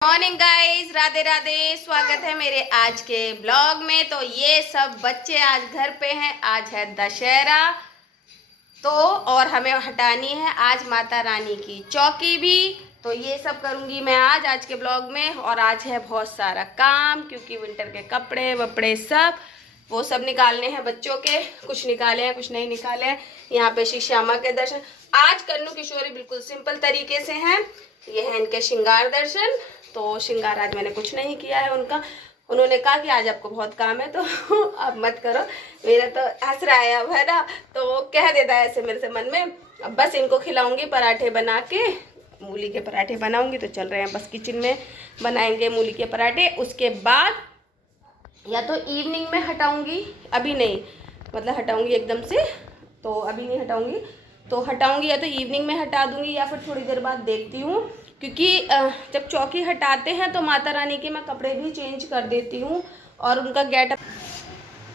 Morning guys, Radhe Radhe. स्वागत है मेरे आज के ब्लॉग में। तो ये सब बच्चे आज घर पे हैं। आज है दशहरा तो और हमें हटानी है आज माता रानी की चौकी भी। तो ये सब करूँगी मैं आज के ब्लॉग में। और आज है बहुत सारा काम क्योंकि विंटर के कपड़े वपड़े सब वो सब निकालने हैं बच्चों के। कुछ निकाले हैं, कुछ नहीं निकाले हैं। यहाँ पे श्री श्यामा के दर्शन आज कन्नू किशोरी बिल्कुल सिंपल तरीके से हैं। ये है इनके श्रृंगार दर्शन। तो श्रृंगार आज मैंने कुछ नहीं किया है उनका। उन्होंने कहा कि आज आपको बहुत काम है तो अब मत करो। मेरा तो हंस रहा है अब, है ना। तो कह देता है ऐसे मेरे से मन में। अब बस इनको खिलाऊंगी पराठे बना के। मूली के पराठे बनाऊंगी तो चल रहे हैं बस किचन में बनाएंगे मूली के पराठे। उसके बाद या तो इवनिंग में हटाऊंगी, अभी नहीं, मतलब हटाऊंगी एकदम से तो अभी नहीं हटाऊंगी। तो हटाऊंगी या तो इवनिंग में हटा दूंगी या फिर थोड़ी देर बाद देखती हूँ। क्योंकि जब चौकी हटाते हैं तो माता रानी के मैं कपड़े भी चेंज कर देती हूँ और उनका गेटअप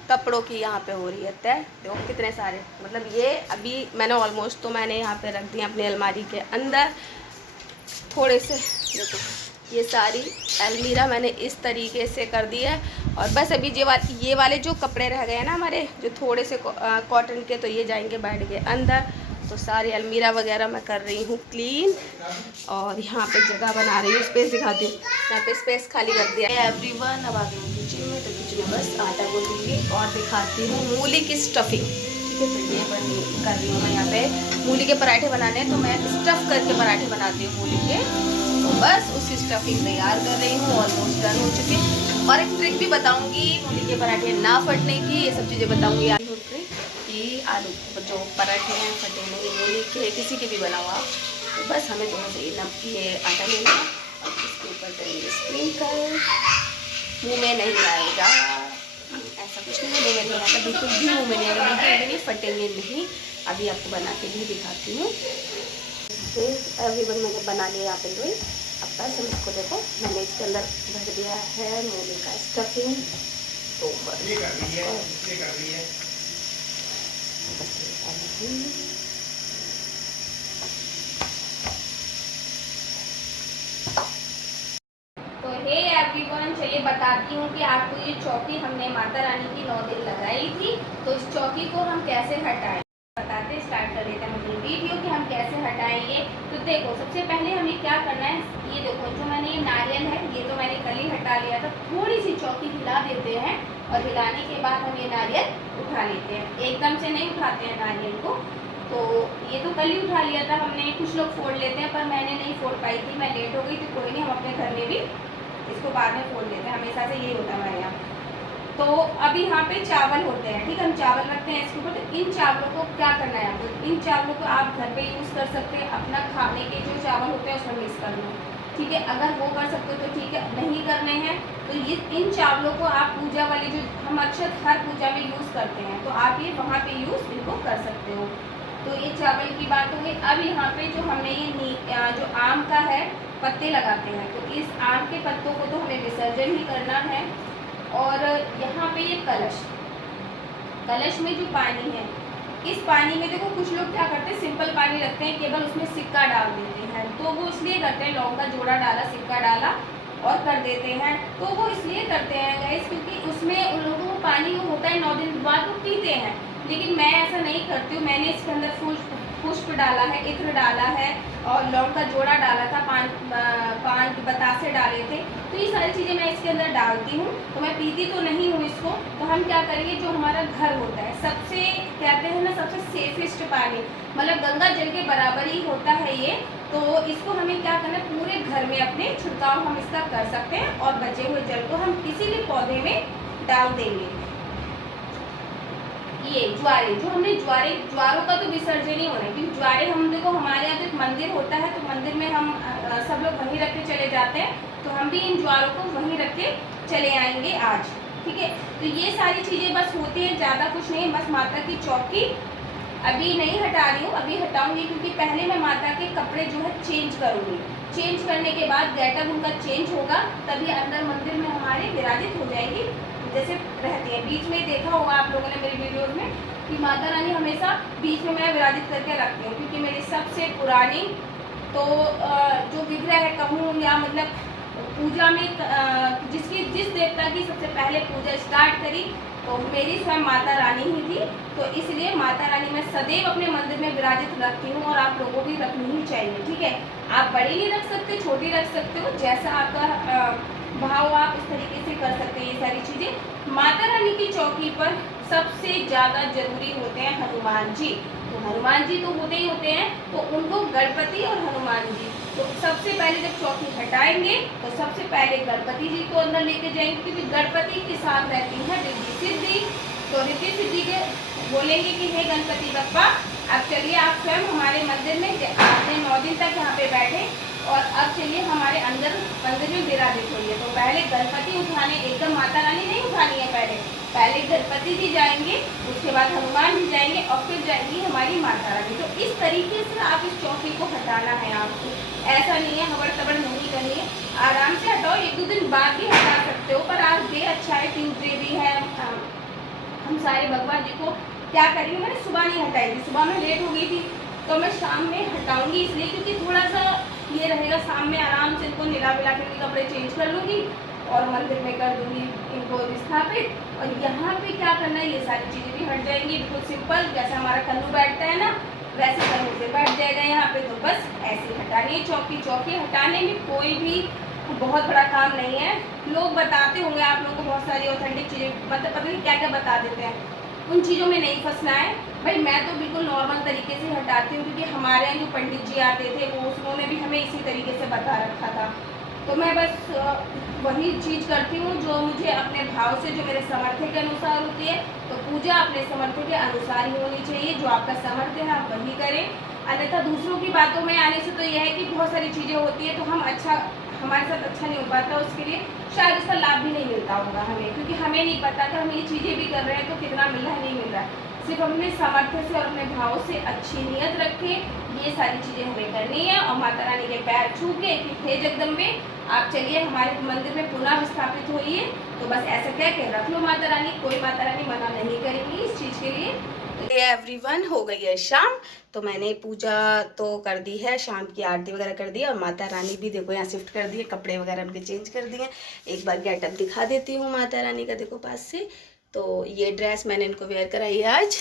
कपड़ों की यहाँ पे हो रही है तय। देखो कितने सारे, मतलब ये अभी मैंने ऑलमोस्ट तो मैंने यहाँ पे रख दिया अपनी अलमारी के अंदर थोड़े से। देखो ये सारी अलमीरा मैंने इस तरीके से कर दी है। और बस अभी ये वाले जो कपड़े रह गए हैं ना हमारे जो थोड़े से कॉटन के, तो ये जाएंगे बेड के अंदर। तो सारी अलमीरा वगैरह मैं कर रही हूँ क्लीन। और यहाँ पे जगह बना रही हूँ, स्पेस दिखाती हूँ। यहाँ पे स्पेस खाली कर दिया है एवरीवन। अब आ गई हूँ किचन में। तो किचन में बस आटा गूंदूंगी और दिखाती हूँ मूली की स्टफिंग। ठीक है, तो ये कर रही हूँ मैं यहाँ पे मूली के पराठे बनाने हैं। तो मैं स्टफ़ करके पराठे बनाती हूँ मूली के। तो बस उसकी स्टफिंग तैयार कर रही हूँ, ऑलमोस्ट डन हो चुकी है। और एक ट्रिक भी बताऊँगी मूली के पराठे ना फटने की, ये सब चीज़ें बताऊँगी ट्रिक कि आलू जो पराठे हैं फटे नहीं, मूली के किसी के भी बनाओ आप। तो बस हमें थोड़ा सा ये आटा लेना और इसके ऊपर करेंगे स्प्रिंकल। मुँह में नहीं आएगा, ऐसा कुछ नहीं है, मुँह में नहीं आएगा, बिल्कुल भी मुँह में नहीं आएगा, बिल्कुल नहीं फटेंगे नहीं। अभी आपको बना के भी दिखाती हूँ। एवरीवन मैंने बना लिया यहाँ पे लोई। अब बस हम इसको देखो मैंने इसके अंदर भर दिया है मूली का स्टफिंग। तो हे एवरीवन, चलिए बताती हूँ कि आपको ये चौकी हमने माता रानी की 9 दिन लगाई थी। तो इस चौकी को हम कैसे हटाएं बताते स्टार्ट कर लेते हैं अपनी वीडियो कि हम कैसे हटाएंगे। तो देखो सबसे पहले हमें क्या करना है, ये देखो जो मैंने ये नारियल है ये तो मैंने कल ही हटा लिया था। थोड़ी सी चौकी हिला देते हैं और हिलाने के बाद हम ये नारियल उठा लेते हैं। एकदम से नहीं उठाते हैं नारियल को। तो ये तो कल ही उठा लिया था हमने। कुछ लोग फोड़ लेते हैं पर मैंने नहीं फोड़ पाई थी, मैं लेट हो गई थी। कोई नहीं, हम अपने घर में भी इसको बाद में फोड़ लेते हैं, हमेशा से यही होता है हमारे यहाँ। तो अभी यहाँ पे चावल होते हैं, ठीक है, हम चावल रखते हैं इसके ऊपर। तो इन चावलों को क्या करना है आपको, इन चावलों को आप घर पे यूज़ कर सकते हैं, अपना खाने के जो चावल होते हैं उसमें मिक्स कर लो, ठीक है। अगर वो कर सकते हो तो ठीक है, नहीं करने हैं तो ये इन चावलों को आप पूजा वाली जो हम अक्षत हर पूजा में यूज़ करते हैं तो आप ये वहाँ पे यूज़ इनको कर सकते हो। तो ये चावल की बात हो गई। अब यहाँ पे जो हमने ये जो आम का है पत्ते लगाते हैं, तो इस आम के पत्तों को तो हमें विसर्जन ही करना है। और यहाँ पे ये कलश में जो पानी है, इस पानी में देखो कुछ लोग क्या करते हैं सिंपल पानी रखते हैं, केवल उसमें सिक्का डाल देते हैं। तो वो इसलिए करते हैं, लौंग का जोड़ा डाला, सिक्का डाला और कर देते हैं। तो वो इसलिए करते हैं गाइस क्योंकि उसमें उन लोगों को पानी वो होता है 9 दिन बाद वो पीते हैं। लेकिन मैं ऐसा नहीं करती हूँ। मैंने इसके अंदर पुष्प डाला है, इत्र डाला है और लौंग का जोड़ा डाला था, पान के बतासे डाले थे। तो ये सारी चीज़ें मैं इसके अंदर डालती हूँ। तो मैं पीती तो नहीं हूँ इसको। तो हम क्या करेंगे, जो हमारा घर होता है सबसे कहते हैं ना सबसे सेफेस्ट पानी, मतलब गंगा जल के बराबर ही होता है ये। तो इसको हमें क्या करना है, पूरे घर में अपने छिड़काव हम इसका कर सकते हैं और बचे हुए जल को हम किसी भी पौधे में डाल देंगे। ये ज्वारे जो हमने ज्वारों का तो विसर्जन ही होना है क्योंकि ज्वारे हम देखो हमारे यहाँ तो एक मंदिर होता है, तो मंदिर में हम सब लोग वहीं रख के चले जाते हैं। तो हम भी इन ज्वारों को वहीं रख के चले आएंगे आज, ठीक है। तो ये सारी चीज़ें बस होती हैं, ज़्यादा कुछ नहीं। बस माता की चौकी अभी नहीं हटा रही हूँ, अभी हटाऊंगी क्योंकि पहले मैं माता के कपड़े जो है चेंज करूँगी। चेंज करने के बाद गेटअप उनका चेंज होगा, तभी अंदर मंदिर में हमारे विराजित हो जाएगी जैसे रहती है। बीच में देखा होगा आप लोगों ने मेरी वीडियोज में कि माता रानी हमेशा बीच में मैं विराजित करके रखती हूँ क्योंकि मेरी सबसे पुरानी तो जो विग्रह है कहूँ या मतलब तो पूजा में जिस देवता की सबसे पहले पूजा स्टार्ट करी तो मेरी स्वयं माता रानी ही थी। तो इसलिए माता रानी मैं सदैव अपने मंदिर में विराजित रखती हूँ और आप लोगों की रखनी ही चाहिए, ठीक है। आप बड़ी नहीं रख सकते, छोटी रख सकते हो, जैसा आपका भाव आप उस तरीके से कर सकते हैं ये सारी चीज़ें। माता रानी की चौकी पर सबसे ज़्यादा जरूरी होते हैं हनुमान जी। तो हनुमान जी तो होते ही होते हैं, तो उनको गणपति और हनुमान जी, तो सबसे पहले जब चौकी हटाएंगे तो सबसे पहले गणपति जी को अंदर लेके जाएंगे, क्योंकि गणपति के साथ रहती है रिद्धि सिद्धि। तो रिद्धि सिद्धि के बोलेंगे कि हे गणपति बप्पा, अब चलिए आप स्वयं हमारे मंदिर में, आपने 9 दिन तक यहाँ पे बैठे और अब चलिए हमारे अंदर मंदिर में विराजित होइए। तो पहले गणपति उठाने, एकदम माता रानी नहीं उठानी है, पहले गणपति जी जाएंगे, उसके बाद हनुमान जी जाएंगे और फिर जाएंगी हमारी माता रानी। तो इस तरीके से आप इस चौकी को हटाना है आपको, ऐसा नहीं है हबड़ तबड़ नहीं करनी है, आराम से हटाओ। 1-2 दिन बाद भी हटा सकते हो, पर आज डे अच्छा है, ट्यूजडे भी है। हम सारे भगवान जी को क्या करेंगे, मैंने सुबह नहीं हटाई थी, सुबह में लेट हो गई थी, तो मैं शाम में हटाऊंगी, इसलिए क्योंकि थोड़ा सा ये रहेगा, शाम में आराम से इनको निला मिला के कपड़े चेंज कर लूँगी और मंदिर में कर दूँगी इनको स्थापित। और यहाँ पे क्या करना है, ये सारी चीज़ें भी हट जाएंगी, बिल्कुल सिंपल, जैसे हमारा कन्नू बैठता है ना, वैसे कन्नू से बैठ जाएगा यहाँ पे। तो बस ऐसे हटानी है चौकी। चौकी हटाने में कोई भी बहुत बड़ा काम नहीं है। लोग बताते होंगे आप लोगों को बहुत सारी ऑथेंटिक चीज़ें, मतलब पता नहीं क्या क्या बता देते हैं, उन चीज़ों में नहीं फंसना है भाई। मैं तो बिल्कुल नॉर्मल तरीके से हटाती हूँ, क्योंकि हमारे यहाँ जो पंडित जी आते थे वो उन्होंने भी हमें इसी तरीके से बता रखा था। तो मैं बस वही चीज़ करती हूँ जो मुझे अपने भाव से, जो मेरे सामर्थ्य के अनुसार होती है। तो पूजा अपने सामर्थ्य के अनुसार ही होनी चाहिए, जो आपका सामर्थ्य है आप वही करें। अन्यथा दूसरों की बातों में आने से तो यह है कि बहुत सारी चीज़ें होती है तो हमारे साथ अच्छा नहीं हो पाता, उसके लिए शायद उसका लाभ भी नहीं मिलता होगा हमें, क्योंकि हमें नहीं पता कि हम ये चीज़ें भी कर रहे हैं तो कितना मिल रहा है नहीं मिल रहा है। सिर्फ अपने सामर्थ्य से और अपने भाव से अच्छी नियत रखें, ये सारी चीज़ें हमें करनी है। और माता रानी के पैर छू के कि हे जगदम्बे, आप चलिए हमारे मंदिर में पुनः विस्थापित होइए। तो बस ऐसा कह के रख लो माता रानी, कोई माता रानी मना नहीं करेंगी इस चीज़ के लिए। एवरीवन, हो गई है शाम, तो मैंने पूजा तो कर दी है, शाम की आरती वगैरह कर दी है, और माता रानी भी देखो यहाँ शिफ्ट कर दी है, कपड़े वगैरह उनके चेंज कर दिए। एक बार गेटअप दिखा देती हूँ माता रानी का, देखो पास से। तो ये ड्रेस मैंने इनको वेयर कराई है आज।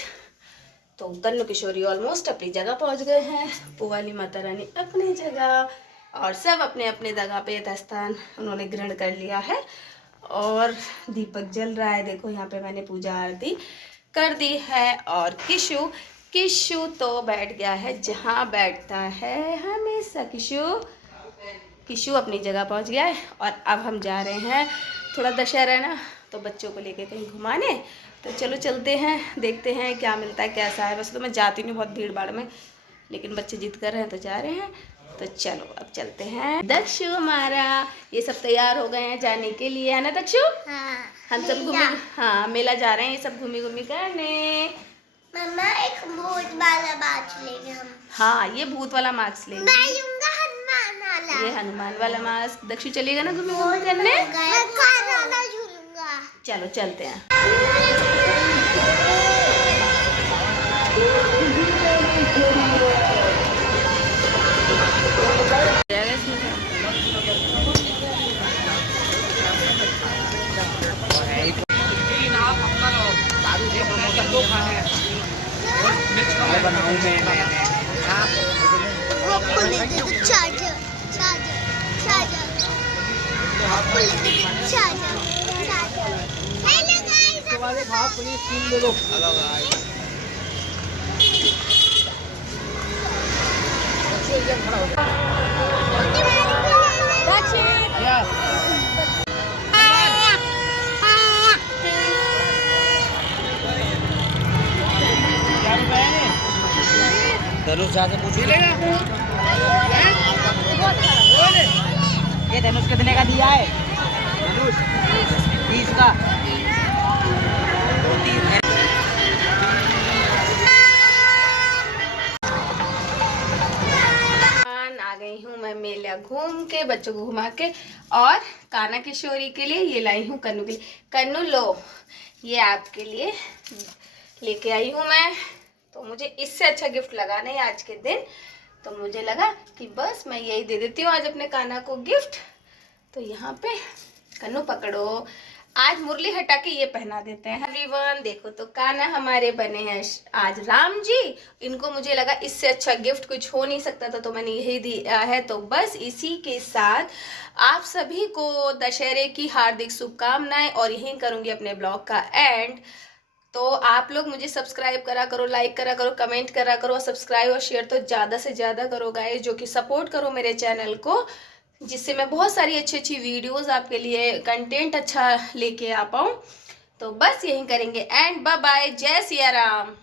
तो कन्नू किशोरी ऑलमोस्ट अपनी जगह पहुँच गए हैं, पुवाली माता रानी अपनी जगह, और सब अपने अपने जगह पे यथास्थान उन्होंने ग्रहण कर लिया है। और दीपक जल रहा है, देखो यहाँ पे मैंने पूजा आरती कर दी है। और किशु तो बैठ गया है जहाँ बैठता है हमेशा। किशु अपनी जगह पहुँच गया है। और अब हम जा रहे हैं, थोड़ा दशहरा है ना, तो बच्चों को लेके कहीं घुमाने। तो चलो चलते हैं, देखते हैं क्या मिलता है कैसा है। वैसे तो मैं जाती नहीं बहुत भीड़ भाड़ में, लेकिन बच्चे जिद कर रहे हैं तो जा रहे हैं। तो चलो अब चलते हैं। दक्षु हमारा ये सब तैयार हो गए हैं जाने के लिए, है ना दक्षु? हाँ, हम सब घूमी, हाँ मेला जा रहे हैं, ये सब घूमी करने। मम्मा एक भूत वाला मास्क लेंगे हम। हाँ, ये भूत वाला मास्क लेंगे। मैं लूंगा हनुमान वाला। ये हनुमान वाला मास्क। दक्षु चलेगा ना घूमी करने? मैं कार वाला झूलूंगा। चलो चलते हैं। धनुष से पूछ ये धनुष कितने का दिया है? धनुष 20 का। आ गई हूँ मैं मेला घूम के, बच्चों को घुमा के, और कान्हा किशोरी के लिए ये लाई हूँ कन्नू के लिए। कन्नू लो, ये आपके लिए लेके आई हूँ मैं। तो मुझे इससे अच्छा गिफ्ट लगा नहीं आज के दिन, तो मुझे लगा कि बस मैं यही दे देती हूँ आज अपने कान्हा को गिफ्ट। तो यहाँ पे कन्नू पकड़ो, आज मुरली हटा के ये पहना देते हैं। एवरीवन देखो तो कान्हा हमारे बने हैं आज राम जी। इनको मुझे लगा इससे अच्छा गिफ्ट कुछ हो नहीं सकता था, तो मैंने यही दिया है। तो बस इसी के साथ आप सभी को दशहरे की हार्दिक शुभकामनाएं, और यहीं करूंगी अपने ब्लॉग का एंड। तो आप लोग मुझे सब्सक्राइब करा करो, लाइक करा करो, कमेंट करा करो, और सब्सक्राइब और शेयर तो ज़्यादा से ज़्यादा करो गाइस, जो कि सपोर्ट करो मेरे चैनल को, जिससे मैं बहुत सारी अच्छी अच्छी वीडियोस आपके लिए कंटेंट अच्छा लेके आ पाऊँ। तो बस यही करेंगे एंड बाय बाय, जय सिया राम।